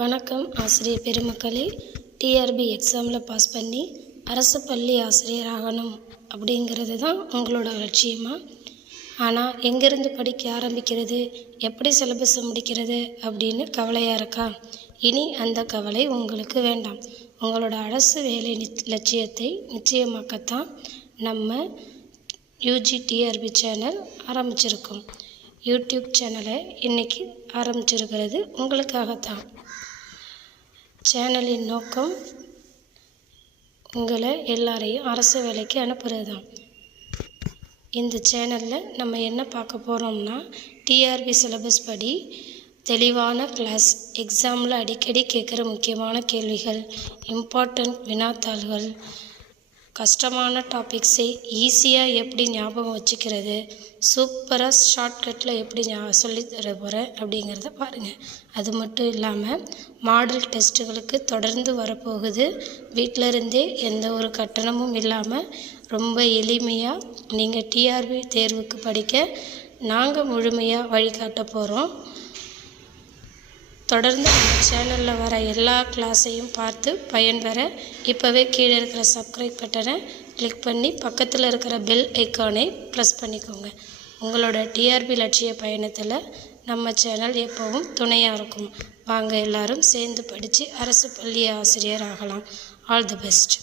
வணக்கம் ஆசிரியர் பெருமக்களே. டிஆர்பி எக்ஸாமில் பாஸ் பண்ணி அரசு பள்ளி ஆசிரியர் ஆகணும் அப்படிங்கிறது தான் உங்களோட லட்சியமா? ஆனால் எங்கேருந்து படிக்க ஆரம்பிக்கிறது, எப்படி சிலபஸை முடிக்கிறது அப்படின்னு கவலையாக இருக்கா? இனி அந்த கவலை உங்களுக்கு வேண்டாம். உங்களோட அரசு வேலை லட்சியத்தை நிச்சயமாக்கத்தான் நம்ம யூஜி டிஆர்பி சேனல் ஆரம்பிச்சிருக்கோம். யூடியூப் சேனலை இன்றைக்கி ஆரம்பிச்சிருக்கிறது உங்களுக்காகத்தான். சேனலின் நோக்கம் உங்களை எல்லாரையும் அரசு வேலைக்கு அனுப்புகிறது தான். இந்த சேனலில் நம்ம என்ன பார்க்க போகிறோம்னா, டிஆர்பி சிலபஸ் படி தெளிவான கிளாஸ், எக்ஸாமில் அடிக்கடி கேட்குற முக்கியமான கேள்விகள், இம்பார்ட்டண்ட் வினாத்தாள்கள், கஷ்டமான டாபிக்ஸை ஈஸியாக எப்படி ஞாபகம் வச்சுக்கிறது, சூப்பராக ஷார்ட்கட்டில் எப்படி சொல்லித்தர போகிறேன் அப்படிங்கிறத பாருங்கள். அது மட்டும் இல்லாமல் மாடல் டெஸ்ட்டுகளுக்கு தொடர்ந்து வரப்போகுது. வீட்டில் இருந்தே எந்த ஒரு கட்டணமும் இல்லாமல் ரொம்ப எளிமையாக நீங்கள் டிஆர்பி தேர்வுக்கு படிக்க நாங்கள் முழுமையாக வழிகாட்ட போகிறோம். தொடர்ந்து நம்ம சேனலில் வர எல்லா கிளாஸையும் பார்த்து பயன்பெற இப்போவே கீழே இருக்கிற சப்ஸ்கிரைப் பட்டனை கிளிக் பண்ணி பக்கத்தில் இருக்கிற பெல் ஐக்கானை ப்ரெஸ் பண்ணிக்கோங்க. உங்களோட டிஆர்பி லட்சிய பயணத்தில் நம்ம சேனல் எப்போவும் துணையாக இருக்கும். வாங்க எல்லாரும் சேர்ந்து படித்து அரசு பள்ளி ஆசிரியர் ஆகலாம். All the best.